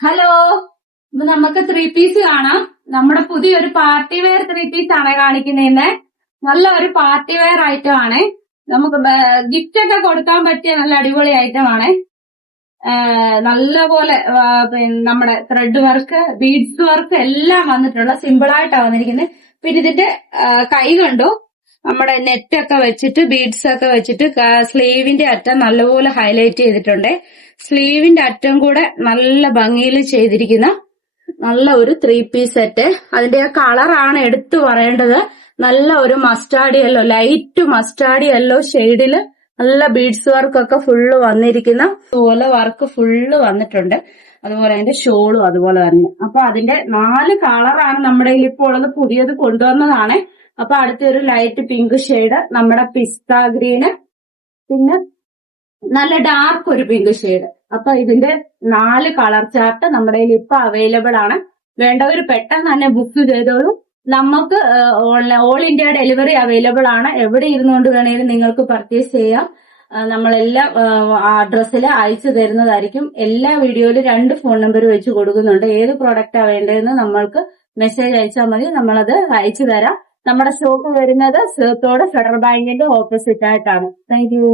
Hello, ഇന്ന് നമുക്ക് 3 piece കാണാം. നമ്മുടെ പുതിയൊരു പാർട്ടി വെയർ 3 പീസ് ആണ് കാണിക്കുന്നതിന്. നല്ല ഒരു പാർട്ടി വെയർ ഐറ്റം ആണ്. നമുക്ക് ഗിഫ്റ്റ് ഒക്കെ കൊടുക്കാൻ പറ്റിയ നല്ല അടിപൊളി ഐറ്റം ആണ്. നല്ലപോലെ നമ്മുടെ ത്രെഡ് വർക്ക്, ബീഡ്സ് വർക്ക് എല്ലാം വന്നിട്ടുള്ള സിമ്പിൾ ആയിട്ടാണ് വന്നിരിക്കുന്നത്. പിന്നെ ഇതിന്റെ കൈ കണ്ടു, നമ്മുടെ നെറ്റ് ഒക്കെ വെച്ചിട്ട് ബീഡ്സ് ഒക്കെ വെച്ചിട്ട് സ്ലീവിന്റെ അറ്റം നല്ലപോലെ ഹൈലൈറ്റ് ചെയ്തിട്ടുണ്ട്. സ്ലീവിന്റെ അറ്റം കൂടെ നല്ല ഭംഗിയിൽ ചെയ്തിരിക്കുന്ന നല്ല ഒരു 3 പീസ് സെറ്റ്. അതിന്റെ കളറാണ് എടുത്തു പറയേണ്ടത്. നല്ല ഒരു mustard yellow, light mustard yellow ഷെയ്ഡില് നല്ല ബീഡ്സ് വർക്ക് ഒക്കെ ഫുള്ള് വന്നിരിക്കുന്ന അതുപോലെ വർക്ക് ഫുള്ള് വന്നിട്ടുണ്ട്. അതുപോലെ അതിന്റെ ഷോളും അതുപോലെ തന്നെ. അപ്പൊ അതിന്റെ 4 കളറാണ് നമ്മുടെ ഇപ്പോൾ ഉള്ളത്. പുതിയത് കൊണ്ടുവന്നതാണ്. അപ്പൊ അടുത്തൊരു ലൈറ്റ് പിങ്ക് ഷെയ്ഡ്, നമ്മുടെ പിസ്ത ഗ്രീന്, പിന്നെ നല്ല ഡാർക്ക് ഒരു പിങ്ക് ഷെയ്ഡ്. അപ്പൊ ഇതിന്റെ 4 കളർ ചാർട്ട് നമ്മുടെ കയ്യിൽ ഇപ്പൊ അവൈലബിൾ ആണ്. വേണ്ടവർ പെട്ടെന്ന് തന്നെ ബുക്ക് ചെയ്തോളൂ. നമുക്ക് ഓൾ ഇന്ത്യ ഡെലിവറി അവൈലബിൾ ആണ്. എവിടെ ഇരുന്നുകൊണ്ട് വേണേലും നിങ്ങൾക്ക് പർച്ചേസ് ചെയ്യാം. നമ്മളെല്ലാം അഡ്രസ്സിൽ അയച്ചു തരുന്നതായിരിക്കും. എല്ലാ വീഡിയോയിലും 2 ഫോൺ നമ്പർ വെച്ച് കൊടുക്കുന്നുണ്ട്. ഏത് പ്രോഡക്റ്റാ വേണ്ടതെന്ന് നമ്മൾക്ക് മെസ്സേജ് അയച്ചാൽ മതി, നമ്മളത് അയച്ചു തരാം. നമ്മുടെ ഷോപ്പ് വരുന്നത് സേത്തോട് ഫെഡറൽ ബാങ്കിന്റെ ഓപ്പോസിറ്റ് ആയിട്ടാണ്. Thank you.